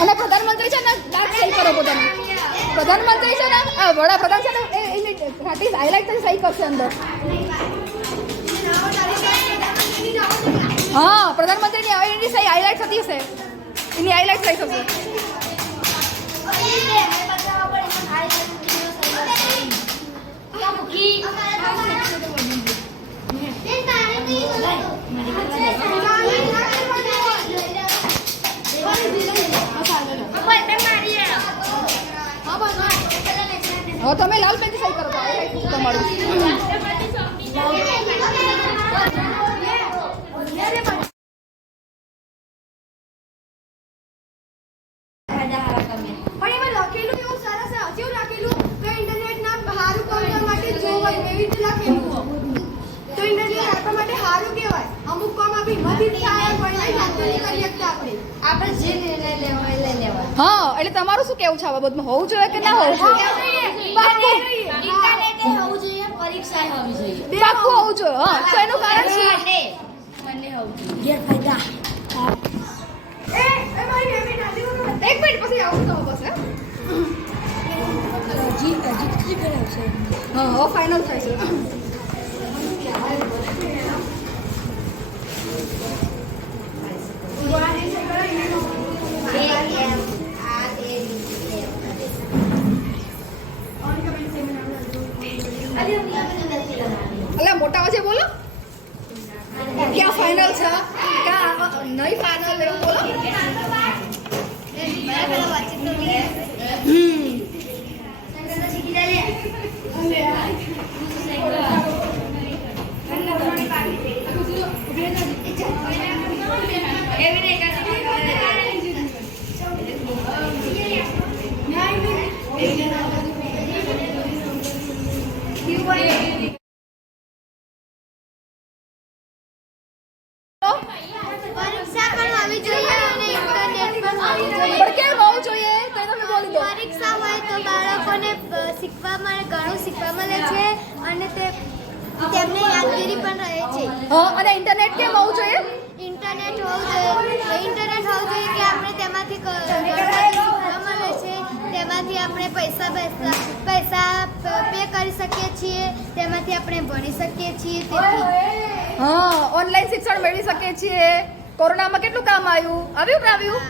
અને પ્રધાનમંત્રી છે ને, દાંત સહી કરો પોતાની પ્રધાનમંત્રી છે ને વડાપ્રધાન છે ને એની ખાટી હાઇલાઇટ થઈ સહી કરશે અંદર. હા, પ્રધાનમંત્રીની હવે એની સહી હાઇલાઇટ થતી હશે. એની હાઇલાઇટ થઈ થશે હવે તમે લાલ પેનથી સહી કરો તમારું સારું કહેવાય. અમુક કામ આપણી મદદ થાય પણ નહીં નહીં કરી શકતા આપણે. આપણે જે નિર્ણય લેવો એ લઈ લેવા હા એટલે તમારું શું કેવું છે આ બાબતમાં? હોવું જોઈએ કે ના હોવું જોઈએ? ઇન્ટરનેટ હોવું જોઈએ પરીક્ષા હોવી જોઈએ. પાક્કું હોવું જોઈએ હા તો એનું કારણ શું? મને હોવું જોઈએ. એ એ મારી બેબી નાની એક મિનિટ પછી આવું તો બસ હે? ફાઇનલ થાય છે. અલ્યા ફાઇનલ છે ક્યાં નહીં ફાઇનલ એવું બોલો હમ પરીક્ષા છે અને તે તેમને યાદગીરી પણ રહે છે. અને ઇન્ટરનેટ કેમ હોવું જોઈએ? ઇન્ટરનેટ હોવું જોઈએ. ઇન્ટરનેટ હોવું જોઈએ કે આપણે તેમાંથી શીખવા મળે છે. તેમાંથી આપણે પૈસા પૈસા પૈસા પે કરી શકીએ છીએ. તેમાંથી આપણે ભણી શકીએ છીએ. તેથી હા ઓનલાઈન શિક્ષણ મેળવી શકીએ છીએ. કોરોનામાં કેટલું કામ આવ્યું? આવ્યું આવ્યું